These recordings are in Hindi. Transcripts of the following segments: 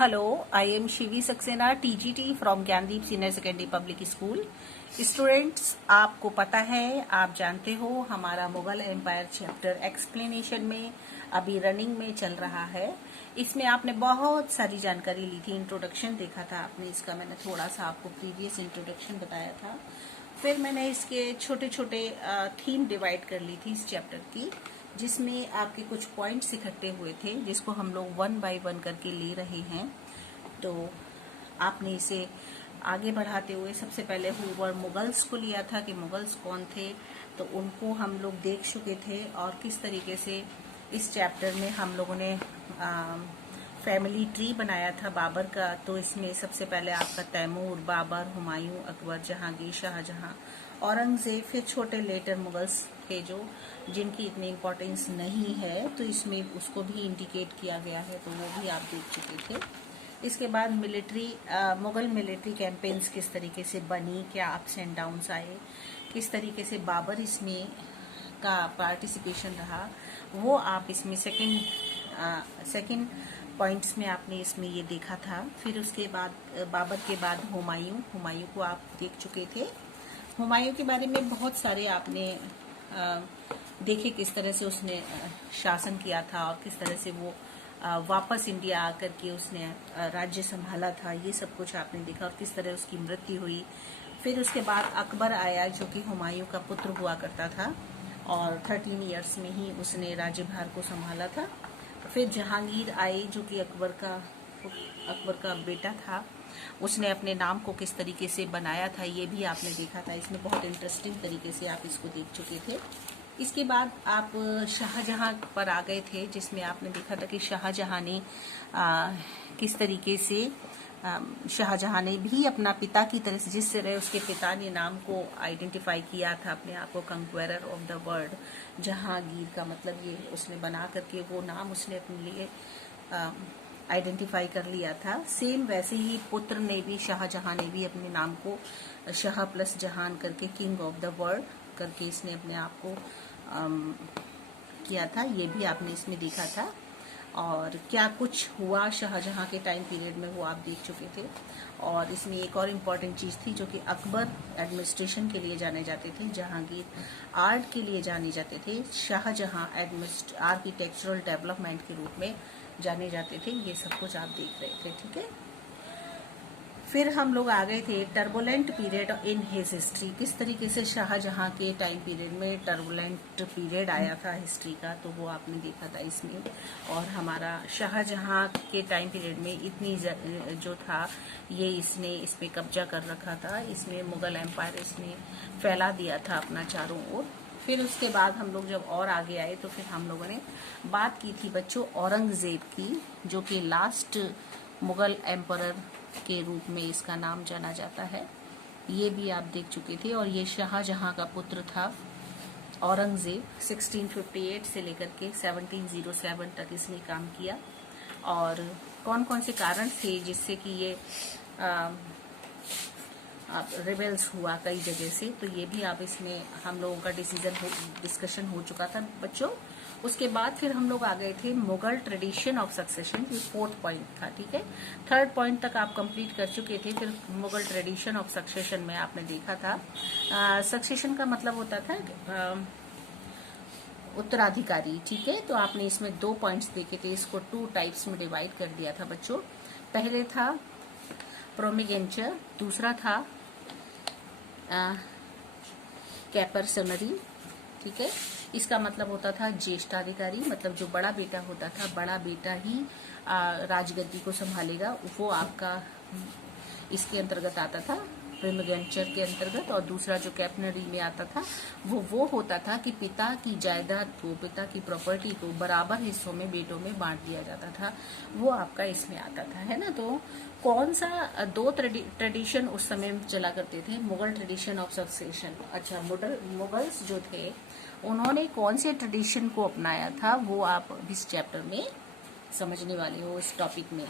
Hello, I am Shivi Saxena, TGT from Gyandeep senior secondary public school. Students, आपको पता है, आप जानते हो, हमारा मुगल एम्पायर चैप्टर एक्सप्लेनेशन में अभी रनिंग में चल रहा है। इसमें आपने बहुत सारी जानकारी ली थी, इंट्रोडक्शन देखा था आपने इसका, मैंने थोड़ा सा आपको प्रीवियस इंट्रोडक्शन बताया था। फिर मैंने इसके छोटे छोटे थीम डिवाइड कर ली थी इस चैप्टर की, जिसमें आपके कुछ पॉइंट्स इकट्ठे हुए थे, जिसको हम लोग 1 बाय 1 करके ले रहे हैं। तो आपने इसे आगे बढ़ाते हुए सबसे पहले हुआ मुगल्स को लिया था कि मुगल्स कौन थे, तो उनको हम लोग देख चुके थे और किस तरीके से इस चैप्टर में हम लोगों ने फैमिली ट्री बनाया था बाबर का। तो इसमें सबसे पहले आपका तैमूर, बाबर, हुमायूं, अकबर, जहांगीर, शाहजहां, औरंगजेब, फिर छोटे लेटर मुगल्स थे जो जिनकी इतनी इम्पोर्टेंस नहीं है, तो इसमें उसको भी इंडिकेट किया गया है, तो वो भी आप देख चुके थे। इसके बाद मुगल मिलिट्री कैंपेन्स किस तरीके से बनी, क्या अप्स एंड डाउन्स आए, किस तरीके से बाबर इसमें का पार्टिसिपेशन रहा, वो आप इसमें सेकंड पॉइंट्स में आपने इसमें ये देखा था। फिर उसके बाद बाबर के बाद हुमायूं को आप देख चुके थे। हुमायूं के बारे में बहुत सारे आपने देखे, किस तरह से उसने शासन किया था और किस तरह से वो वापस इंडिया आकर के उसने राज्य संभाला था, ये सब कुछ आपने देखा और किस तरह उसकी मृत्यु हुई। फिर उसके बाद अकबर आया, जो कि हुमायूं का पुत्र हुआ करता था और 13 इयर्स में ही उसने राज्यभार को संभाला था। फिर जहांगीर आए, जो कि अकबर का बेटा था, उसने अपने नाम को किस तरीके से बनाया था, ये भी आपने देखा था। इसमें बहुत इंटरेस्टिंग तरीके से आप इसको देख चुके थे। इसके बाद आप शाहजहां पर आ गए थे, जिसमें आपने देखा था कि शाहजहां ने किस तरीके से शाहजहां ने भी अपना पिता की तरह से, जिस तरह उसके पिता ने नाम को आइडेंटिफाई किया था अपने आप को, कंक्वेरर ऑफ द वर्ल्ड, जहांगीर का मतलब ये उसने बना करके वो नाम उसने अपने लिए आइडेंटिफाई कर लिया था। सेम वैसे ही पुत्र ने भी, शाहजहां ने भी अपने नाम को शाह प्लस जहान करके किंग ऑफ द वर्ल्ड करके इसने अपने आप को किया था, ये भी आपने इसमें देखा था। और क्या कुछ हुआ शाहजहां के टाइम पीरियड में, वो आप देख चुके थे। और इसमें एक और इम्पॉर्टेंट चीज़ थी, जो कि अकबर एडमिनिस्ट्रेशन के लिए जाने जाते थे, जहांगीर आर्ट के लिए जाने जाते थे, शाहजहां आर्किटेक्चरल डेवलपमेंट के रूप में जाने जाते थे। ये सब कुछ आप देख रहे थे, ठीक है। फिर हम लोग आ गए थे turbulent period in his history, किस तरीके से शाहजहां के टाइम पीरियड में टर्बुलेंट पीरियड आया था हिस्ट्री का, तो वो आपने देखा था इसमें। और हमारा शाहजहां के टाइम पीरियड में इतनी जो था, ये इसने इस पे कब्जा कर रखा था, इसमें मुगल एम्पायर इसने फैला दिया था अपना चारों ओर। फिर उसके बाद हम लोग जब और आगे आए, तो फिर हम लोगों ने बात की थी बच्चों औरंगजेब की, जो कि लास्ट मुगल एम्परर के रूप में इसका नाम जाना जाता है, ये भी आप देख चुके थे। और ये शाहजहां का पुत्र था औरंगजेब। 1658 से लेकर के 1707 तक इसने काम किया। और कौन कौन से कारण थे जिससे कि ये रिबेल्स हुआ कई जगह से, तो ये भी आप इसमें हम लोगों का डिस्कशन हो चुका था बच्चों। उसके बाद फिर हम लोग आ गए थे मुगल ट्रेडिशन ऑफ सक्सेशन, ये 4th पॉइंट था, ठीक है। 3rd पॉइंट तक आप कंप्लीट कर चुके थे। फिर मुगल ट्रेडिशन ऑफ सक्सेशन में आपने देखा था सक्सेशन का मतलब होता था उत्तराधिकारी, ठीक है। तो आपने इसमें 2 पॉइंट्स देखे थे, इसको 2 टाइप्स में डिवाइड कर दिया था बच्चों। पहले था प्रोमिगेंचर, दूसरा था कैपरसनरी, ठीक है। इसका मतलब होता था ज्येष्ठाधिकारी, मतलब जो बड़ा बेटा होता था, बड़ा बेटा ही राजगद्दी को संभालेगा, वो आपका इसके अंतर्गत आता था, प्रिमिगेंचर के अंतर्गत। और दूसरा जो कैपनरी में आता था, वो होता था कि पिता की जायदाद को, पिता की प्रॉपर्टी को बराबर हिस्सों में बेटों में बांट दिया जाता था, वो आपका इसमें आता था, है ना। तो कौन सा 2 ट्रेडिशन उस समय चला करते थे, मुगल ट्रेडिशन ऑफ सक्सेशन। अच्छा, मुगल्स जो थे उन्होंने कौन से ट्रेडिशन को अपनाया था, वो आप इस चैप्टर में समझने वाले हो, इस टॉपिक में,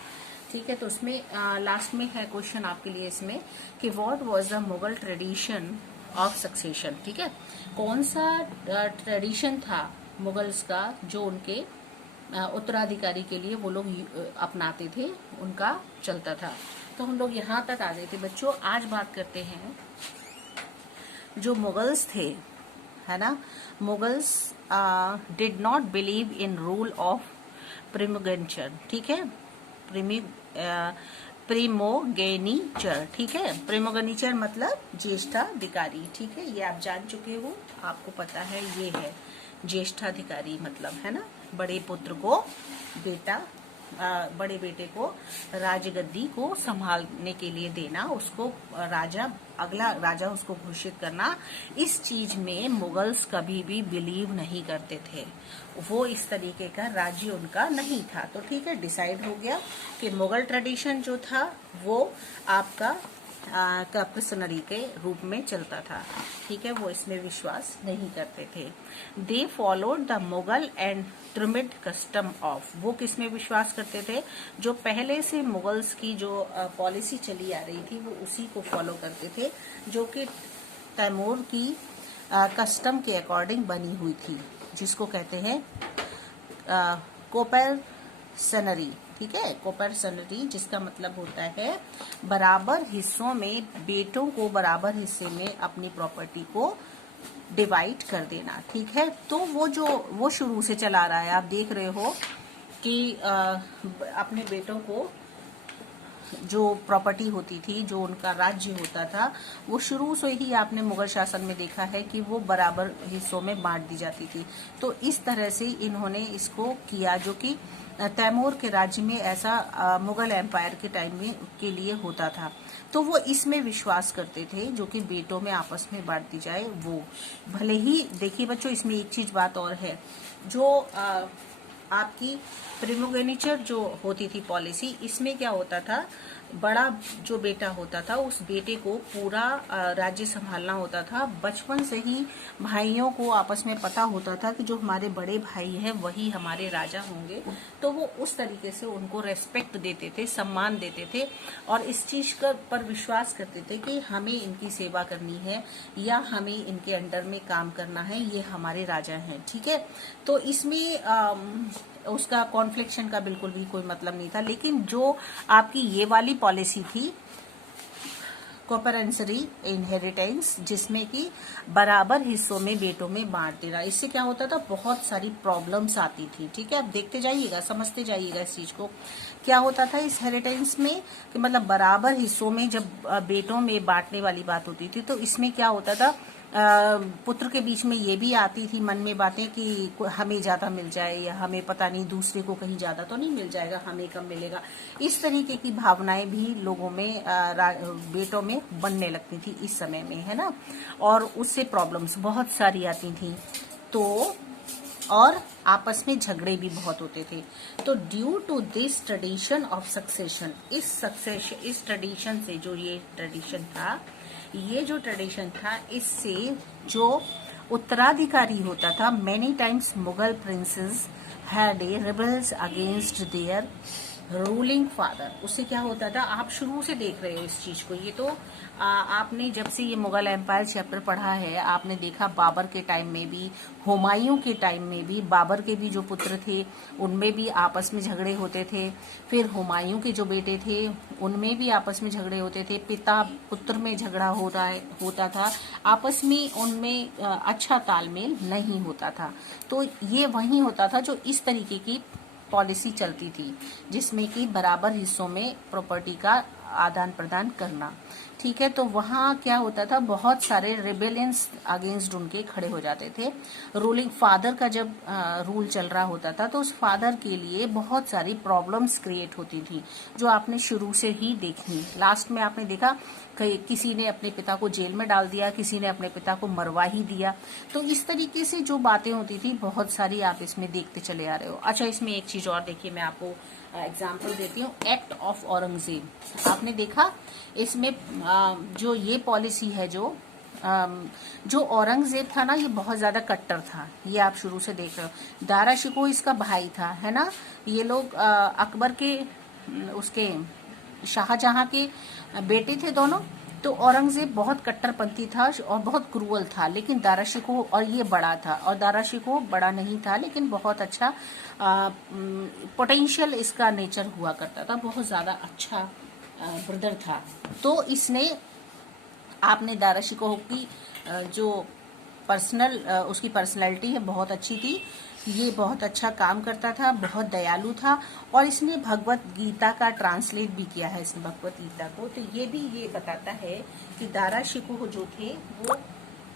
ठीक है। तो उसमें लास्ट में है क्वेश्चन आपके लिए इसमें कि what was the Mughal tradition of succession, ठीक है। कौन सा ट्रेडिशन था मुगल्स का जो उनके उत्तराधिकारी के लिए वो लोग अपनाते थे, उनका चलता था। तो हम लोग यहाँ तक आ गए थे बच्चों। आज बात करते हैं जो मुगल्स थे, है ना। Mughals did not believe in rule of प्रिमोगेनिचर, ठीक है, प्रिमोगेनिचर, ठीक है। प्रिमोगेनिचर मतलब ज्येष्ठाधिकारी, ठीक है, ये आप जान चुके हो, आपको पता है ये है ज्येष्ठाधिकारी मतलब, है ना, बड़े पुत्र को बेटा, बड़े बेटे को राजगद्दी को संभालने के लिए देना, उसको राजा, अगला राजा उसको घोषित करना। इस चीज में मुगल्स कभी भी बिलीव नहीं करते थे, वो इस तरीके का राज्य उनका नहीं था। तो ठीक है, डिसाइड हो गया कि मुगल ट्रेडिशन जो था वो आपका कैप्सनरी के रूप में चलता था, ठीक है, वो इसमें विश्वास नहीं करते थे। They followed the Mughal and trimmed custom of, वो किस में विश्वास करते थे, जो पहले से मुगल्स की जो पॉलिसी चली आ रही थी वो उसी को फॉलो करते थे, जो कि तैमूर की कस्टम के अकॉर्डिंग बनी हुई थी, जिसको कहते हैं कोपरसनरी, ठीक है, कोपरसनरी, जिसका मतलब होता है बराबर हिस्सों में बेटों को बराबर हिस्से में अपनी प्रॉपर्टी को डिवाइड कर देना, ठीक है। तो वो शुरू से चला रहा है, आप देख रहे हो कि अपने बेटों को जो प्रॉपर्टी होती थी, जो उनका राज्य होता था, वो शुरू से ही आपने मुगल शासन में देखा है कि वो बराबर हिस्सों में बांट दी जाती थी। तो इस तरह से इन्होंने इसको किया, जो कि तैमूर के राज्य में ऐसा मुगल एम्पायर के टाइम में के लिए होता था। तो वो इसमें विश्वास करते थे, जो कि बेटों में आपस में बांट दी जाए। वो भले ही, देखिए बच्चों, इसमें एक चीज बात और है, जो आपकी प्रिमोगेनिचर जो होती थी पॉलिसी, इसमें क्या होता था, बड़ा जो बेटा होता था उस बेटे को पूरा राज्य संभालना होता था। बचपन से ही भाइयों को आपस में पता होता था कि जो हमारे बड़े भाई हैं वही हमारे राजा होंगे, तो वो उस तरीके से उनको रेस्पेक्ट देते थे, सम्मान देते थे, और इस चीज पर विश्वास करते थे कि हमें इनकी सेवा करनी है या हमें इनके अंडर में काम करना है, ये हमारे राजा हैं, ठीक है। तो इसमें उसका कॉन्फ्लिक्शन का बिल्कुल भी कोई मतलब नहीं था। लेकिन जो आपकी ये वाली पॉलिसी थी, कोपरेंसरी इनहेरिटेंस, जिसमें कि बराबर हिस्सों में बेटों में बांट देना, इससे क्या होता था, बहुत सारी प्रॉब्लम्स आती थी, ठीक है। आप देखते जाइएगा, समझते जाइएगा इस चीज को। क्या होता था इस हेरिटेंस में, कि मतलब बराबर हिस्सों में जब बेटों में बांटने वाली बात होती थी, तो इसमें क्या होता था, पुत्र के बीच में ये भी आती थी मन में बातें कि हमें ज्यादा मिल जाए, या हमें पता नहीं दूसरे को कहीं ज्यादा तो नहीं मिल जाएगा, हमें कम मिलेगा। इस तरीके की भावनाएं भी लोगों में, बेटों में बनने लगती थी इस समय में, है ना। और उससे प्रॉब्लम्स बहुत सारी आती थी, तो और आपस में झगड़े भी बहुत होते थे। तो due to this tradition of succession, इस ट्रेडिशन से, जो ये ट्रेडिशन था, ये जो ट्रेडिशन था, इससे जो उत्तराधिकारी होता था, many times Mughal princess had a rebels against their ruling father. उससे क्या होता था, आप शुरू से देख रहे हो इस चीज को, ये तो आपने जब से ये मुगल एम्पायर चैप्टर पढ़ा है, आपने देखा बाबर के टाइम में भी, हुमायूं के टाइम में भी, बाबर के भी जो पुत्र थे उनमें भी आपस में झगड़े होते थे। फिर हुमायूं के जो बेटे थे उनमें भी आपस में झगड़े होते थे। पिता पुत्र में झगड़ा होता था, आपस में उनमें अच्छा तालमेल नहीं होता था। तो ये वही होता था जो इस तरीके की पॉलिसी चलती थी, जिसमें कि बराबर हिस्सों में प्रॉपर्टी का आदान प्रदान करना, ठीक है। तो वहाँ क्या होता था, बहुत सारे रिबेलियंस अगेंस्ट उनके खड़े हो जाते थे। रूलिंग फादर का जब रूल चल रहा होता था, तो उस फादर के लिए बहुत सारी प्रॉब्लम्स क्रिएट होती थी, जो आपने शुरू से ही देखी। लास्ट में आपने देखा किसी ने अपने पिता को जेल में डाल दिया, किसी ने अपने पिता को मरवा ही दिया। तो इस तरीके से जो बातें होती थी बहुत सारी, आप इसमें देखते चले आ रहे हो। अच्छा, इसमें एक चीज और देखिए, मैं आपको एग्जाम्पल देती हूँ। एक्ट ऑफ औरंगजेब, आपने देखा इसमें जो ये पॉलिसी है, जो औरंगजेब था ना, ये बहुत ज्यादा कट्टर था, ये आप शुरू से देख रहे हो। दारा शिकोह इसका भाई था, है ना। ये लोग अकबर के, उसके शाहजहां के बेटे थे दोनों। तो औरंगजेब बहुत कट्टरपंथी था और बहुत क्रूअल था, लेकिन दारा शिकोह, और ये बड़ा था, और दारा शिकोह बड़ा नहीं था लेकिन बहुत अच्छा पोटेंशियल इसका नेचर हुआ करता था, बहुत ज़्यादा अच्छा ब्रदर था। तो इसने आपने दारा शिकोह की जो उसकी पर्सनैलिटी है बहुत अच्छी थी, ये बहुत अच्छा काम करता था, बहुत दयालु था, और इसने भगवत गीता का ट्रांसलेट भी किया है, इसने भगवत गीता को। तो ये भी ये बताता है कि दारा शिकोह जो थे वो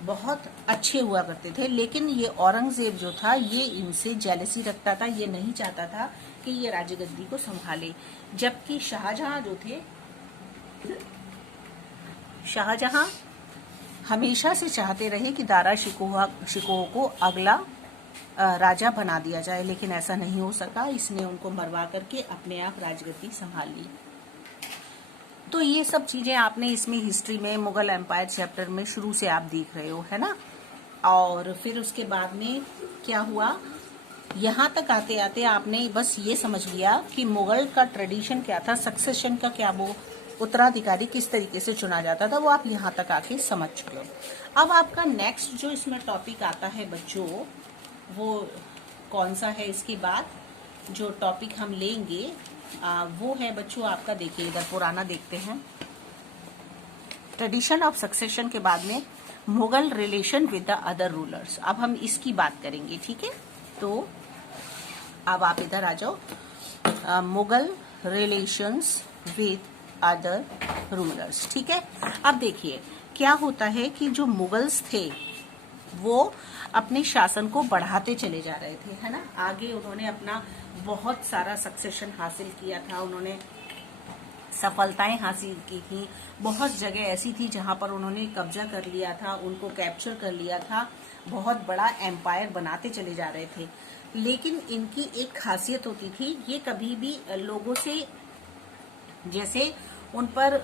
बहुत अच्छे हुआ करते थे, लेकिन ये औरंगजेब जो था ये इनसे जेलसी रखता था, ये नहीं चाहता था कि ये राजगद्दी को संभाले। जबकि शाहजहां जो थे, शाहजहां हमेशा से चाहते रहे कि दारा शिकोह को अगला राजा बना दिया जाए, लेकिन ऐसा नहीं हो सका। इसने उनको मरवा करके अपने आप राजगद्दी संभाल ली। तो ये सब चीजें आपने इसमें हिस्ट्री में मुगल एम्पायर चैप्टर में शुरू से आप देख रहे हो, है ना। और फिर उसके बाद में क्या हुआ, यहाँ तक आते आते आपने बस ये समझ लिया कि मुगल का ट्रेडिशन क्या था, सक्सेशन का क्या, वो उत्तराधिकारी किस तरीके से चुना जाता था, वो आप यहाँ तक आके समझ चुके हो। अब आपका नेक्स्ट जो इसमें टॉपिक आता है बच्चों, वो कौन सा है, इसके बाद जो टॉपिक हम लेंगे वो है बच्चों आपका, देखिए इधर पुराना देखते हैं, ट्रेडिशन ऑफ सक्सेशन के बाद में Mughal relation with the other rulers. अब हम इसकी बात करेंगे, ठीक है। तो अब आप इधर आ जाओ, Mughal relations with other rulers, ठीक है। अब देखिए क्या होता है कि जो मुगल्स थे वो अपने शासन को बढ़ाते चले जा रहे थे, है ना। आगे उन्होंने अपना बहुत सारा सक्सेशन हासिल किया था, उन्होंने सफलताएं हासिल की थी, बहुत जगह ऐसी थी जहां पर उन्होंने कब्जा कर लिया था, उनको कैप्चर कर लिया था, बहुत बड़ा एम्पायर बनाते चले जा रहे थे। लेकिन इनकी एक खासियत होती थी, ये कभी भी लोगों से, जैसे उन पर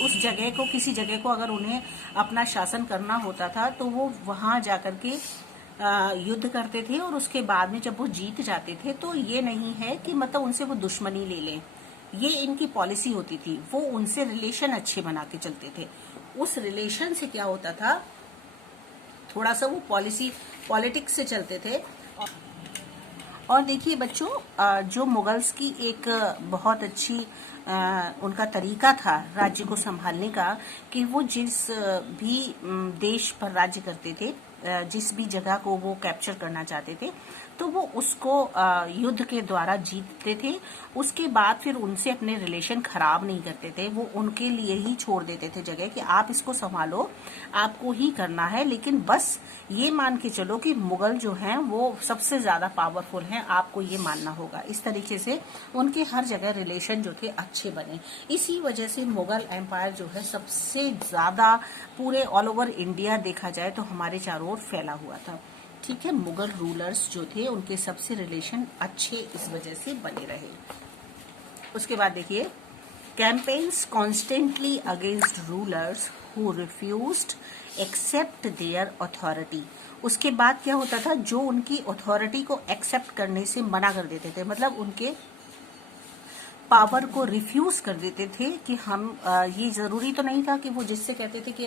उस जगह को, किसी जगह को अगर उन्हें अपना शासन करना होता था तो वो वहां जाकर के युद्ध करते थे, और उसके बाद में जब वो जीत जाते थे तो ये नहीं है कि मतलब उनसे वो दुश्मनी ले लें, ये इनकी पॉलिसी होती थी। वो उनसे रिलेशन अच्छे बना के चलते थे। उस रिलेशन से क्या होता था, थोड़ा सा वो पॉलिटिक्स से चलते थे। और देखिए बच्चों, जो मुगल्स की एक बहुत अच्छी उनका तरीका था राज्य को संभालने का, कि वो जिस भी देश पर राज्य करते थे, जिस भी जगह को वो कैप्चर करना चाहते थे, तो वो उसको युद्ध के द्वारा जीतते थे। उसके बाद फिर उनसे अपने रिलेशन खराब नहीं करते थे, वो उनके लिए ही छोड़ देते थे जगह कि आप इसको संभालो, आपको ही करना है, लेकिन बस ये मान के चलो कि मुगल जो हैं वो सबसे ज्यादा पावरफुल हैं, आपको ये मानना होगा। इस तरीके से उनके हर जगह रिलेशन जो थे अच्छे बने। इसी वजह से मुगल एम्पायर जो है सबसे ज्यादा पूरे ऑल ओवर इंडिया देखा जाए तो हमारे चारों ओर फैला हुआ था, ठीक है। मुगल रूलर्स जो थे उनके सबसे रिलेशन अच्छे इस वजह से बने रहे। उसके बाद देखिए, campaigns constantly against rulers who refused accept their authority. उसके बाद क्या होता था, जो उनकी अथॉरिटी को एक्सेप्ट करने से मना कर देते थे, मतलब उनके पावर को रिफ्यूज कर देते थे कि हम ये जरूरी तो नहीं था कि वो जिससे कहते थे कि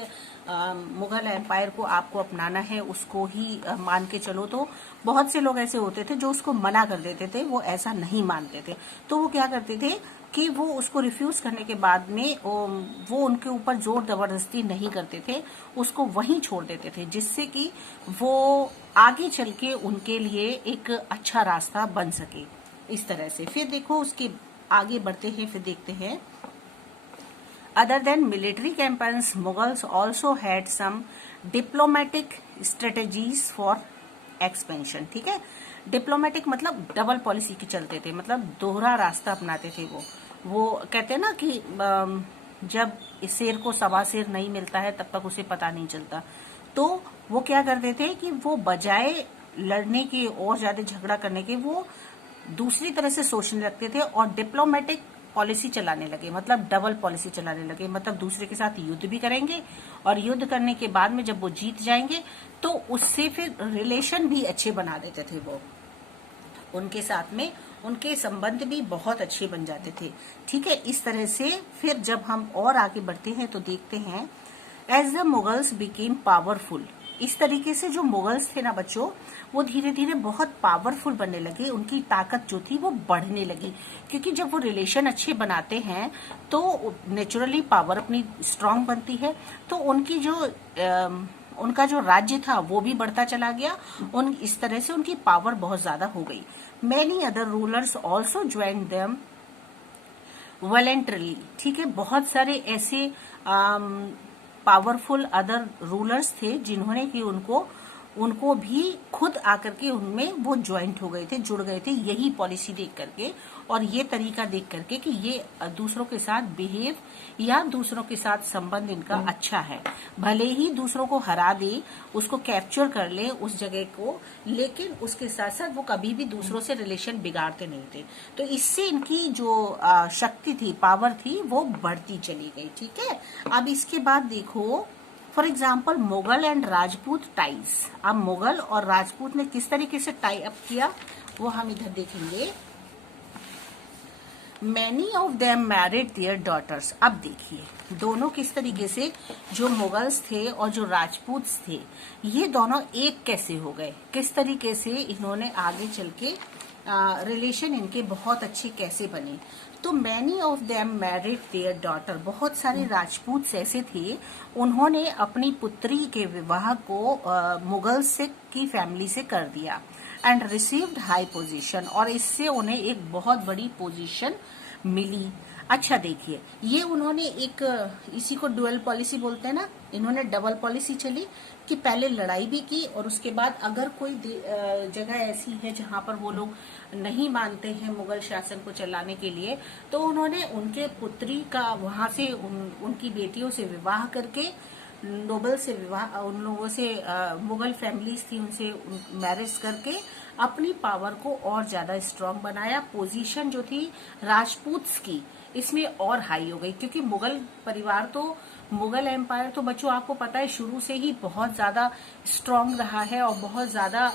मुगल एम्पायर को आपको अपनाना है उसको ही मान के चलो, तो बहुत से लोग ऐसे होते थे जो उसको मना कर देते थे, वो ऐसा नहीं मानते थे। तो वो क्या करते थे कि वो उसको रिफ्यूज करने के बाद में वो उनके ऊपर जोर जबरदस्ती नहीं करते थे, उसको वहीं छोड़ देते थे, जिससे कि वो आगे चल के उनके लिए एक अच्छा रास्ता बन सके। इस तरह से फिर देखो उसके आगे बढ़ते हैं, फिर देखते हैं, other than military campaigns Mughals also had some diplomatic strategies for expansion, ठीक है। डिप्लोमेटिक मतलब डबल पॉलिसी के चलते थे, मतलब दोहरा रास्ता अपनाते थे। वो कहते हैं ना कि जब शेर को सवा शेर नहीं मिलता है तब तक उसे पता नहीं चलता। तो वो क्या करते थे कि वो बजाय लड़ने के और ज्यादा झगड़ा करने के, वो दूसरी तरह से सोचने लगते थे और डिप्लोमेटिक पॉलिसी चलाने लगे, मतलब डबल पॉलिसी चलाने लगे, मतलब दूसरे के साथ युद्ध भी करेंगे और युद्ध करने के बाद में जब वो जीत जाएंगे तो उससे फिर रिलेशन भी अच्छे बना देते थे वो। उनके साथ में उनके संबंध भी बहुत अच्छे बन जाते थे। ठीक है, इस तरह से फिर जब हम और आगे बढ़ते हैं तो देखते हैं as the Mughals became powerful, इस तरीके से जो मुगल्स थे ना बच्चों, वो धीरे धीरे बहुत पावरफुल बनने लगे, उनकी ताकत जो थी वो बढ़ने लगी, क्योंकि जब वो रिलेशन अच्छे बनाते हैं तो नेचुरली पावर अपनी स्ट्रांग बनती है। तो उनकी जो उनका जो राज्य था वो भी बढ़ता चला गया, इस तरह से उनकी पावर बहुत ज्यादा हो गई। Many other rulers also join them voluntarily. ठीक है, बहुत सारे ऐसे पावरफुल अदर रूलर्स थे जिन्होंने कि उनको भी खुद आकर के उनमें वो ज्वाइंट हो गए थे, जुड़ गए थे, यही पॉलिसी देख करके और ये तरीका देख करके कि ये दूसरों के साथ बिहेव या दूसरों के साथ संबंध इनका अच्छा है, भले ही दूसरों को हरा दे, उसको कैप्चर कर ले उस जगह को, लेकिन उसके साथ साथ वो कभी भी दूसरों से रिलेशन बिगाड़ते नहीं थे। तो इससे इनकी जो शक्ति थी, पावर थी, वो बढ़ती चली गई। ठीक है, अब इसके बाद देखो for example Mughal and Rajput ties. अब मुगल और राजपूत ने किस तरीके से टाई अप किया वो हम इधर देखेंगे। Many of them married their daughters. अब देखिए दोनों किस तरीके से, जो मुगल्स थे और जो राजपूत थे, ये दोनों एक कैसे हो गए, किस तरीके से इन्होंने आगे चल के रिलेशन इनके बहुत अच्छे कैसे बने। तो many of them married there daughter, बहुत सारे राजपूत ऐसे थे उन्होंने अपनी पुत्री के विवाह को मुगल्स से की फैमिली से कर दिया एंड रिसीव्ड हाई पोजीशन, और इससे उन्हें एक बहुत बड़ी पोजीशन मिली। अच्छा देखिए, ये उन्होंने एक, इसी को डुअल पॉलिसी बोलते हैं ना, इन्होंने डबल पॉलिसी चली कि पहले लड़ाई भी की और उसके बाद अगर कोई जगह ऐसी है जहां पर वो लोग नहीं मानते हैं मुगल शासन को चलाने के लिए, तो उन्होंने उनके पुत्री का वहां से उनकी बेटियों से विवाह करके, नोबल से विवाह, उन लोगों से मुगल फैमिलीज थी उनसे मैरिज करके अपनी पावर को और ज्यादा स्ट्रांग बनाया। पोजीशन जो थी राजपूत्स की इसमें और हाई हो गई, क्योंकि मुगल परिवार तो, मुगल एम्पायर तो बच्चों आपको पता है शुरू से ही बहुत ज्यादा स्ट्रांग रहा है और बहुत ज्यादा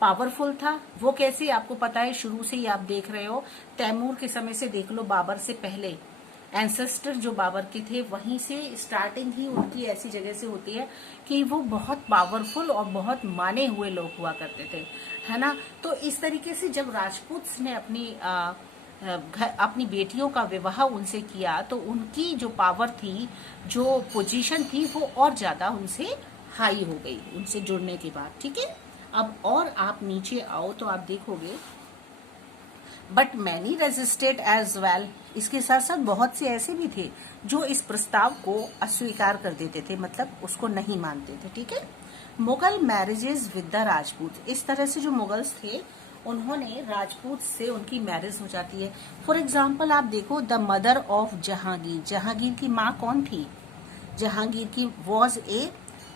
पावरफुल था। वो कैसे आपको पता है, शुरू से ही आप देख रहे हो, तैमूर के समय से देख लो, बाबर से पहले एंसेस्टर जो बाबर के थे वहीं से स्टार्टिंग ही उनकी ऐसी जगह से होती है कि वो बहुत पावरफुल और बहुत माने हुए लोग हुआ करते थे, है ना। तो इस तरीके से जब राजपूत ने अपनी बेटियों का विवाह उनसे किया तो उनकी जो पावर थी, जो पोजीशन थी, वो और ज्यादा उनसे हाई हो गई उनसे जुड़ने के बाद। ठीक है, अब और आप नीचे आओ तो आप देखोगे but many resisted as well. इसके साथ साथ बहुत से ऐसे भी थे जो इस प्रस्ताव को अस्वीकार कर देते थे, मतलब उसको नहीं मानते थे। ठीक है, Mughal marriages with the Rajput, इस तरह से जो मुगल्स थे उन्होंने राजपूत से उनकी मैरिज हो जाती है। फॉर एग्जाम्पल आप देखो, the mother of Jahangir, Jahangir की माँ कौन थी, जहांगीर की वॉज ए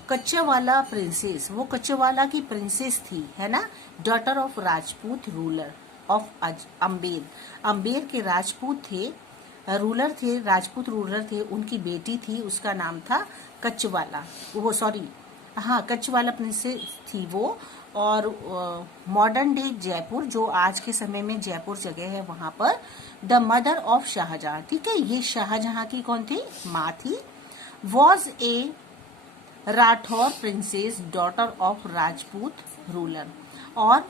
कच्चेवाला प्रिंसेस, वो कच्चेवाला की प्रिंसेस थी, है ना, daughter of Rajput ruler of Amber, Amber के राजपूत थे, रूलर थे, राजपूत रूलर थे, उनकी बेटी थी, उसका नाम था कच्चवाला, वो सॉरी हाँ कच्चवाला प्रिंसेस थी वो। और मॉडर्न डे जयपुर, जो आज के समय में जयपुर जगह है, वहां पर द मदर ऑफ शाहजहां। ठीक है, ये शाहजहां की कौन थी, माँ थी। Was a Rathore princess, daughter of Rajput ruler, और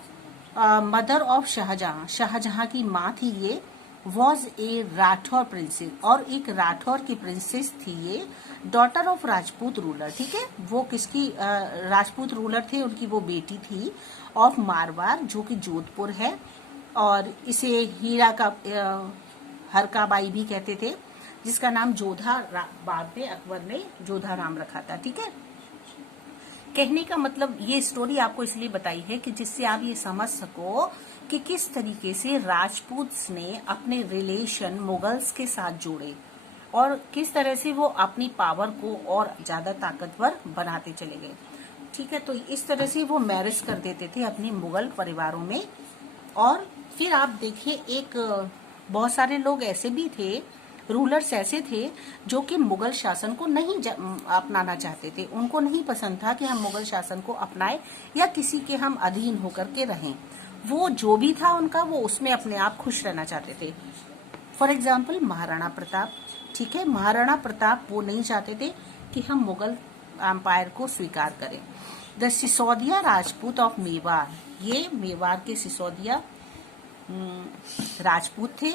मदर ऑफ शाहजहां, शाहजहां की माँ थी ये। वॉज ए राठौर प्रिंसेस, और एक राठौर की प्रिंसेस थी ये, डॉटर ऑफ राजपूत रूलर। ठीक है, वो किसकी राजपूत रूलर थे, उनकी वो बेटी थी, ऑफ मारवाड़, जो कि जोधपुर है, और इसे हीरा का हरकाबाई भी कहते थे, जिसका नाम जोधा बाद में अकबर ने जोधा नाम रखा था। ठीक है, कहने का मतलब ये स्टोरी आपको इसलिए बताई है कि जिससे आप ये समझ सको कि किस तरीके से राजपूत्स ने अपने रिलेशन मुगल्स के साथ जोड़े और किस तरह से वो अपनी पावर को और ज्यादा ताकतवर बनाते चले गए। ठीक है, तो इस तरह से वो मैरिज कर देते थे अपने मुगल परिवारों में। और फिर आप देखिए, एक बहुत सारे लोग ऐसे भी थे, रूलर्स ऐसे थे जो कि मुगल शासन को नहीं अपनाना चाहते थे, उनको नहीं पसंद था कि हम मुगल शासन को अपनाएं या किसी के हम अधीन होकर के रहें। वो जो भी था उनका, वो उसमें अपने आप खुश रहना चाहते थे। फॉर एग्जाम्पल महाराणा प्रताप, ठीक है, महाराणा प्रताप वो नहीं चाहते थे कि हम मुगल एम्पायर को स्वीकार करें। द सिसोदिया राजपूत ऑफ मेवाड़, ये मेवाड़ के सिसोदिया राजपूत थे।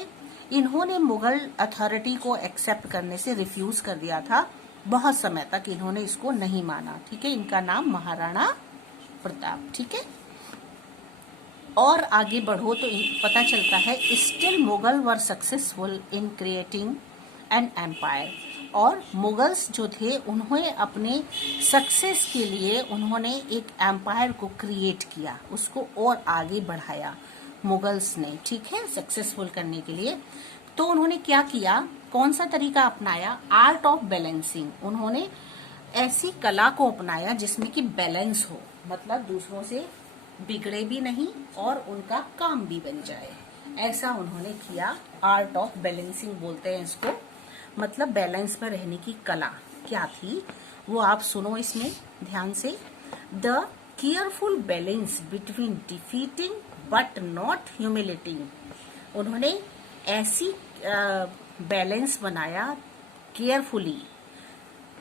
इन्होंने मुगल अथॉरिटी को एक्सेप्ट करने से रिफ्यूज कर दिया था। बहुत समय तक इन्होंने इसको नहीं माना, ठीक है। इनका नाम महाराणा प्रताप, ठीक है। और आगे बढ़ो तो पता चलता है still Mughal were successful in creating an empire. और मुगल्स जो थे उन्होंने अपने सक्सेस के लिए उन्होंने एक एम्पायर को क्रिएट किया, उसको और आगे बढ़ाया मुगल्स ने, ठीक है, सक्सेसफुल करने के लिए। तो उन्होंने क्या किया, कौन सा तरीका अपनाया, आर्ट ऑफ बैलेंसिंग। उन्होंने ऐसी कला को अपनाया जिसमें कि बैलेंस हो, मतलब दूसरों से बिगड़े भी नहीं और उनका काम भी बन जाए, ऐसा उन्होंने किया। आर्ट ऑफ बैलेंसिंग बोलते हैं इसको, मतलब बैलेंस में रहने की कला क्या थी वो आप सुनो इसमें ध्यान से। The careful balance between defeating but not humiliating. उन्होंने ऐसी बैलेंस बनाया केयरफुली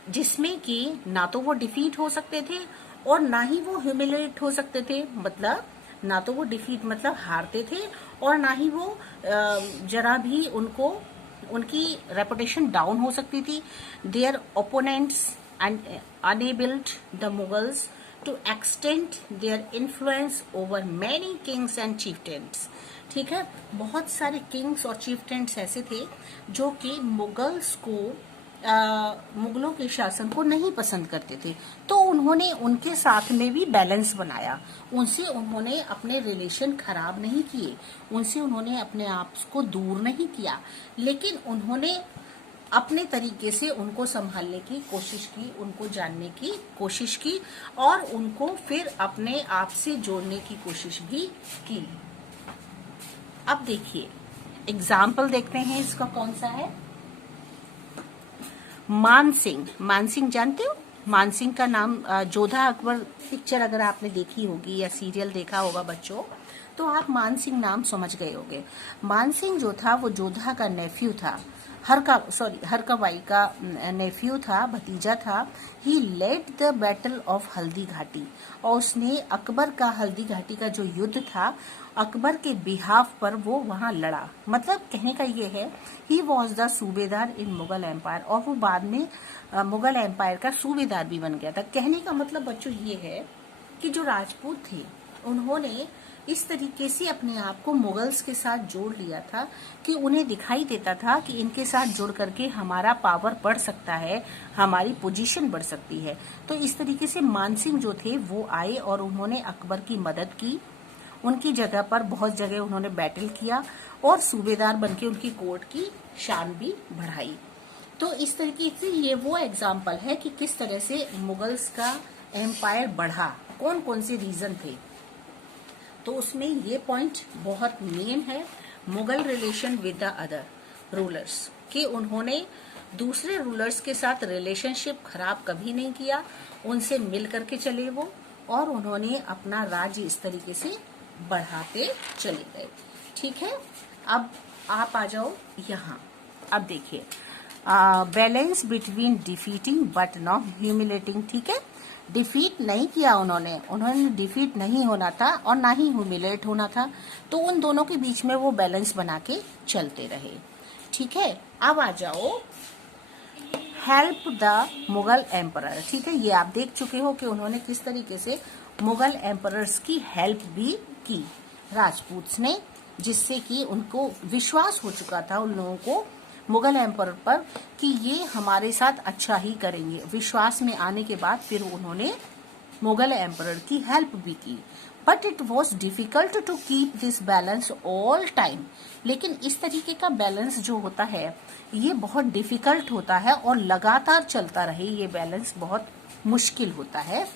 जिसमें कि ना तो वो डिफीट हो सकते थे और ना ही वो ह्यूमिलेट हो सकते थे, मतलब ना तो वो डिफीट मतलब हारते थे और ना ही वो जरा भी उनको उनकी रेपुटेशन डाउन हो सकती थी। Their opponents and enabled the Mughals to extend their influence over many kings and chieftains, ठीक है। बहुत सारे किंग्स और चीफटेंट्स ऐसे थे जो कि मुगल्स को मुगलों के शासन को नहीं पसंद करते थे, तो उन्होंने उनके साथ में भी बैलेंस बनाया। उनसे उन्होंने अपने रिलेशन खराब नहीं किए, उनसे उन्होंने अपने आप को दूर नहीं किया, लेकिन उन्होंने अपने तरीके से उनको संभालने की कोशिश की, उनको जानने की कोशिश की और उनको फिर अपने आप से जोड़ने की कोशिश भी की। अब देखिए एग्जाम्पल देखते हैं इसका कौन सा है। मानसिंह, मानसिंह जानते हो, मानसिंह का नाम जोधा अकबर पिक्चर अगर आपने देखी होगी या सीरियल देखा होगा बच्चों, तो आप मानसिंह नाम समझ गए होंगे। मानसिंह जो था वो जोधा का नेफ्यू था, हरकाबाई का नेफ्यू था, भतीजा था। ही lead the battle of Haldi Ghati, और उसने अकबर का हल्दी घाटी का जो युद्ध था अकबर के बिहाफ पर वो वहां लड़ा। मतलब कहने का ये है ही वॉज द सूबेदार इन मुगल एम्पायर, और वो बाद में मुगल एम्पायर का सूबेदार भी बन गया था। कहने का मतलब बच्चों ये है कि जो राजपूत थे उन्होंने इस तरीके से अपने आप को मुगल्स के साथ जोड़ लिया था कि उन्हें दिखाई देता था कि इनके साथ जुड़ करके हमारा पावर बढ़ सकता है, हमारी पोजीशन बढ़ सकती है। तो इस तरीके से मानसिंह जो थे वो आए और उन्होंने अकबर की मदद की, उनकी जगह पर बहुत जगह उन्होंने बैटल किया और सूबेदार बनके उनकी कोर्ट की शान भी बढ़ाई। तो इस तरीके से ये वो एग्जाम्पल है कि किस तरह से मुगल्स का एम्पायर बढ़ा, कौन कौन से रीजन थे। तो उसमें ये पॉइंट बहुत मेन है, Mughal relation with the other rulers, कि उन्होंने दूसरे रूलर्स के साथ रिलेशनशिप खराब कभी नहीं किया, उनसे मिल करके चले वो, और उन्होंने अपना राज्य इस तरीके से बढ़ाते चले गए, ठीक है। अब आप आ जाओ यहाँ। अब देखिए balance between defeating but not humiliating, ठीक है। डिफीट नहीं किया उन्होंने डिफीट नहीं होना था और ना ही ह्यूमिलेट होना था, तो उन दोनों के बीच में वो बैलेंस बना के चलते रहे, ठीक है। अब आ जाओ हेल्प द मुगल एम्परर, ठीक है। ये आप देख चुके हो कि उन्होंने किस तरीके से मुगल एम्परर्स की हेल्प भी की राजपूत्स ने, जिससे कि उनको विश्वास हो चुका था उन लोगों को मुगल एम्पर पर कि ये हमारे साथ अच्छा ही करेंगे। विश्वास में आने के बाद फिर उन्होंने मुगल एम्परर की हेल्प भी की। But it was difficult to keep this balance all time, लेकिन इस तरीके का बैलेंस जो होता है ये बहुत डिफिकल्ट होता है और लगातार चलता रहे ये बैलेंस बहुत मुश्किल होता है,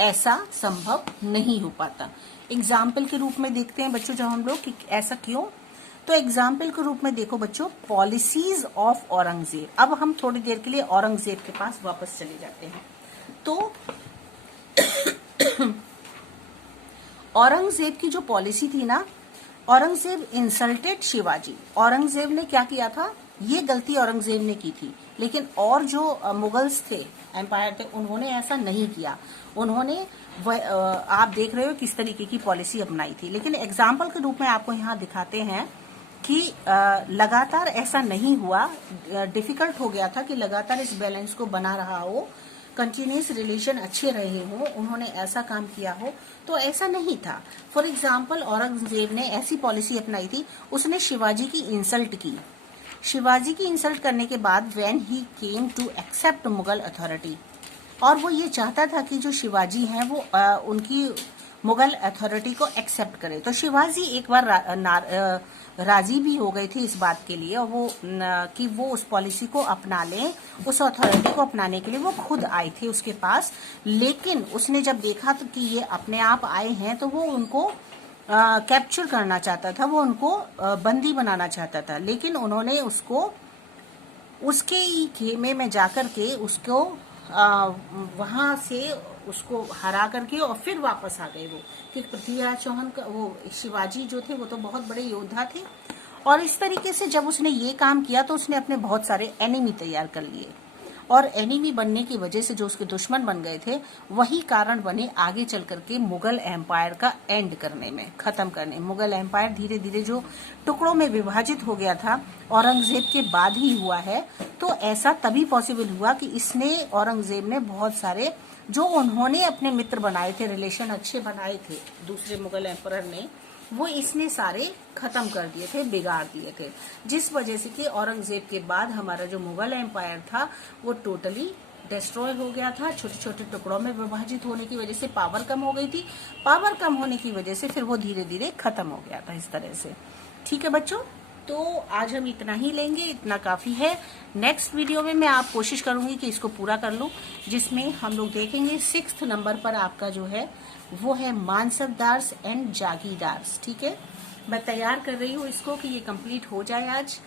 ऐसा संभव नहीं हो पाता। एग्जाम्पल के रूप में देखते हैं बच्चों जब हम लोग कि ऐसा क्यों, तो एग्जाम्पल के रूप में देखो बच्चों पॉलिसीज ऑफ औरंगजेब। अब हम थोड़ी देर के लिए औरंगजेब के पास वापस चले जाते हैं। तो औरंगजेब की जो पॉलिसी थी ना, औरंगजेब इंसल्टेड शिवाजी। औरंगजेब ने क्या किया था, ये गलती औरंगजेब ने की थी, लेकिन और जो मुगल्स थे, एम्पायर थे, उन्होंने ऐसा नहीं किया। उन्होंने आप देख रहे हो किस तरीके की पॉलिसी अपनाई थी। लेकिन एग्जाम्पल के रूप में आपको यहाँ दिखाते हैं कि लगातार ऐसा नहीं हुआ, डिफिकल्ट हो गया था कि लगातार इस बैलेंस को बना रहा हो, कंटिन्यूस रिलेशन अच्छे रहे हो, उन्होंने ऐसा काम किया हो, तो ऐसा नहीं था। फॉर एग्जाम्पल औरंगजेब ने ऐसी पॉलिसी अपनाई थी, उसने शिवाजी की इंसल्ट की। शिवाजी की इंसल्ट करने के बाद when he came to accept Mughal authority, और वो ये चाहता था कि जो शिवाजी हैं वो उनकी मुगल अथॉरिटी को एक्सेप्ट करे। तो शिवाजी एक बार राजी भी हो गए थे इस बात के लिए, और वो कि वो उस पॉलिसी को अपना लें, उस अथॉरिटी को अपनाने के लिए वो खुद आए थे उसके पास। लेकिन उसने जब देखा तो कि ये अपने आप आए हैं, तो वो उनको कैप्चर करना चाहता था, वो उनको बंदी बनाना चाहता था। लेकिन उन्होंने उसको उसके ही खेमे में जाकर के उसको वहां से उसको हरा करके और फिर वापस आ गए वो। कि पृथ्वीराज चौहान का वो शिवाजी जो थे वो तो बहुत बड़े योद्धा थे, और इस तरीके से जब उसने ये काम किया तो उसने अपने बहुत सारे एनिमी तैयार कर लिए, और एनिमी बनने की वजह से जो उसके दुश्मन बन गए थे वही कारण बने आगे चल करके मुगल एम्पायर का एंड करने में, खत्म करने। मुगल एम्पायर धीरे धीरे जो टुकड़ों में विभाजित हो गया था औरंगजेब के बाद ही हुआ है। तो ऐसा तभी पॉसिबल हुआ कि इसने औरंगजेब ने बहुत सारे जो उन्होंने अपने मित्र बनाए थे, रिलेशन अच्छे बनाए थे दूसरे मुगल एम्पायर ने, वो इसने सारे खत्म कर दिए थे, बिगाड़ दिए थे, जिस वजह से कि औरंगजेब के बाद हमारा जो मुगल एम्पायर था वो टोटली डिस्ट्रॉय हो गया था। छोटे छोटे टुकड़ों में विभाजित होने की वजह से पावर कम हो गई थी, पावर कम होने की वजह से फिर वो धीरे धीरे खत्म हो गया था इस तरह से। ठीक है बच्चों, तो आज हम इतना ही लेंगे, इतना काफी है। नेक्स्ट वीडियो में मैं आप कोशिश करूंगी कि इसको पूरा कर लूं, जिसमें हम लोग देखेंगे 6th नंबर पर आपका जो है वो है मानसबदार्स एंड जागीरदार्स। ठीक है, मैं तैयार कर रही हूँ इसको कि ये कंप्लीट हो जाए आज,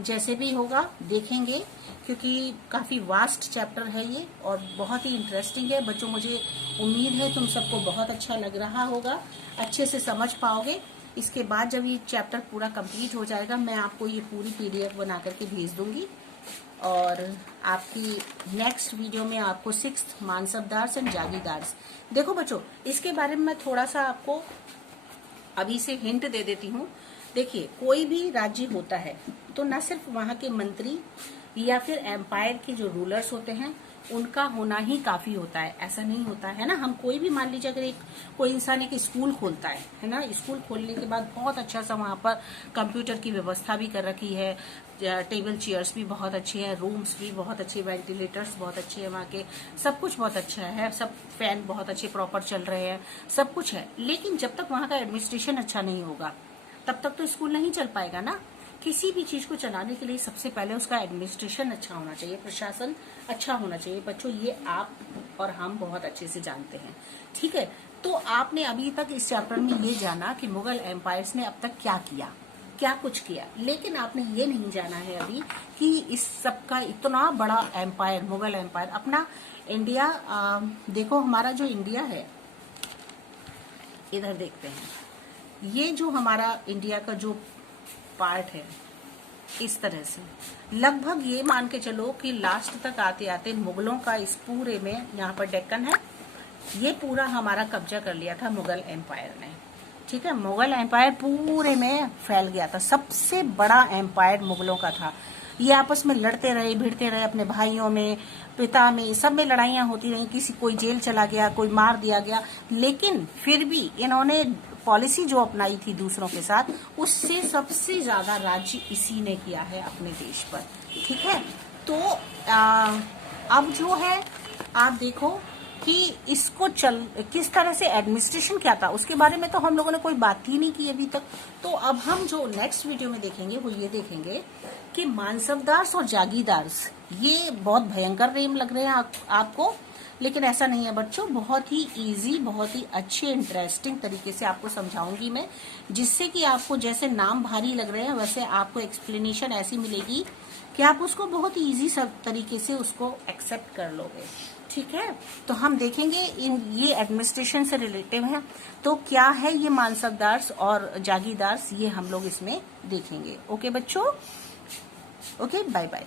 जैसे भी होगा देखेंगे, क्योंकि काफी वास्ट चैप्टर है ये और बहुत ही इंटरेस्टिंग है। बच्चों, मुझे उम्मीद है तुम सबको बहुत अच्छा लग रहा होगा, अच्छे से समझ पाओगे। इसके बाद जब ये चैप्टर पूरा कंप्लीट हो जाएगा मैं आपको ये पूरी PDF बना करके भेज दूंगी, और आपकी नेक्स्ट वीडियो में आपको 6th मानसबदार्स एंड जागीरदार्स। देखो बच्चों, इसके बारे में मैं थोड़ा सा आपको अभी से हिंट दे देती हूँ। देखिए, कोई भी राज्य होता है तो न सिर्फ वहाँ के मंत्री या फिर एम्पायर के जो रूलर्स होते हैं उनका होना ही काफी होता है, ऐसा नहीं होता है ना। हम कोई भी मान लीजिए अगर कोई इंसान एक स्कूल खोलता है ना, स्कूल खोलने के बाद बहुत अच्छा सा वहाँ पर कंप्यूटर की व्यवस्था भी कर रखी है, टेबल चेयर्स भी बहुत अच्छे हैं, रूम्स भी बहुत अच्छे, वेंटिलेटर्स बहुत अच्छे हैं वहाँ के, सब कुछ बहुत अच्छा है, सब फैन बहुत अच्छे प्रॉपर चल रहे हैं, सब कुछ है। लेकिन जब तक वहाँ का एडमिनिस्ट्रेशन अच्छा नहीं होगा तब तक तो स्कूल नहीं चल पाएगा ना। किसी भी चीज को चलाने के लिए सबसे पहले उसका एडमिनिस्ट्रेशन अच्छा होना चाहिए, प्रशासन अच्छा होना चाहिए। बच्चों, ये आप और हम बहुत अच्छे से जानते हैं। ठीक है, तो आपने अभी तक इस चैप्टर में ये जाना कि मुगल एम्पायर्स ने अब तक क्या किया, क्या कुछ किया, लेकिन आपने ये नहीं जाना है अभी कि इस सब का इतना बड़ा एम्पायर, मुगल एम्पायर, अपना इंडिया, देखो हमारा जो इंडिया है, इधर देखते हैं, ये जो हमारा इंडिया का जो पार्ट है, इस तरह से लगभग ये मान के चलो कि लास्ट तक आते आते मुगलों का इस पूरे में, यहाँ पर डेक्कन है, ये पूरा हमारा कब्जा कर लिया था मुगल एम्पायर ने। ठीक है, मुगल एम्पायर पूरे में फैल गया था, सबसे बड़ा एम्पायर मुगलों का था। ये आपस में लड़ते रहे, भिड़ते रहे, अपने भाइयों में, पिता में, सब में लड़ाइयां होती रही, किसी कोई जेल चला गया, कोई मार दिया गया, लेकिन फिर भी इन्होंने पॉलिसी जो अपनाई थी दूसरों के साथ, उससे सबसे ज्यादा राज्य इसी ने किया है अपने देश पर। ठीक है, तो अब जो है आप देखो कि इसको किस तरह से एडमिनिस्ट्रेशन क्या था उसके बारे में तो हम लोगों ने कोई बात ही नहीं की अभी तक। तो अब हम जो नेक्स्ट वीडियो में देखेंगे वो ये देखेंगे कि मानसबदार्स और जागीरदार्स, ये बहुत भयंकर नेम लग रहे हैं आपको, लेकिन ऐसा नहीं है बच्चों, बहुत ही इजी, बहुत ही अच्छे इंटरेस्टिंग तरीके से आपको समझाऊंगी मैं, जिससे कि आपको जैसे नाम भारी लग रहे हैं वैसे आपको एक्सप्लेनेशन ऐसी मिलेगी कि आप उसको बहुत इजी सब तरीके से उसको एक्सेप्ट कर लोगे। ठीक है, तो हम देखेंगे ये एडमिनिस्ट्रेशन से रिलेटिव है, तो क्या है ये मानसबदार्स और जागीरदार्स, ये हम लोग इसमें देखेंगे। ओके बच्चों, ओके, बाय बाय।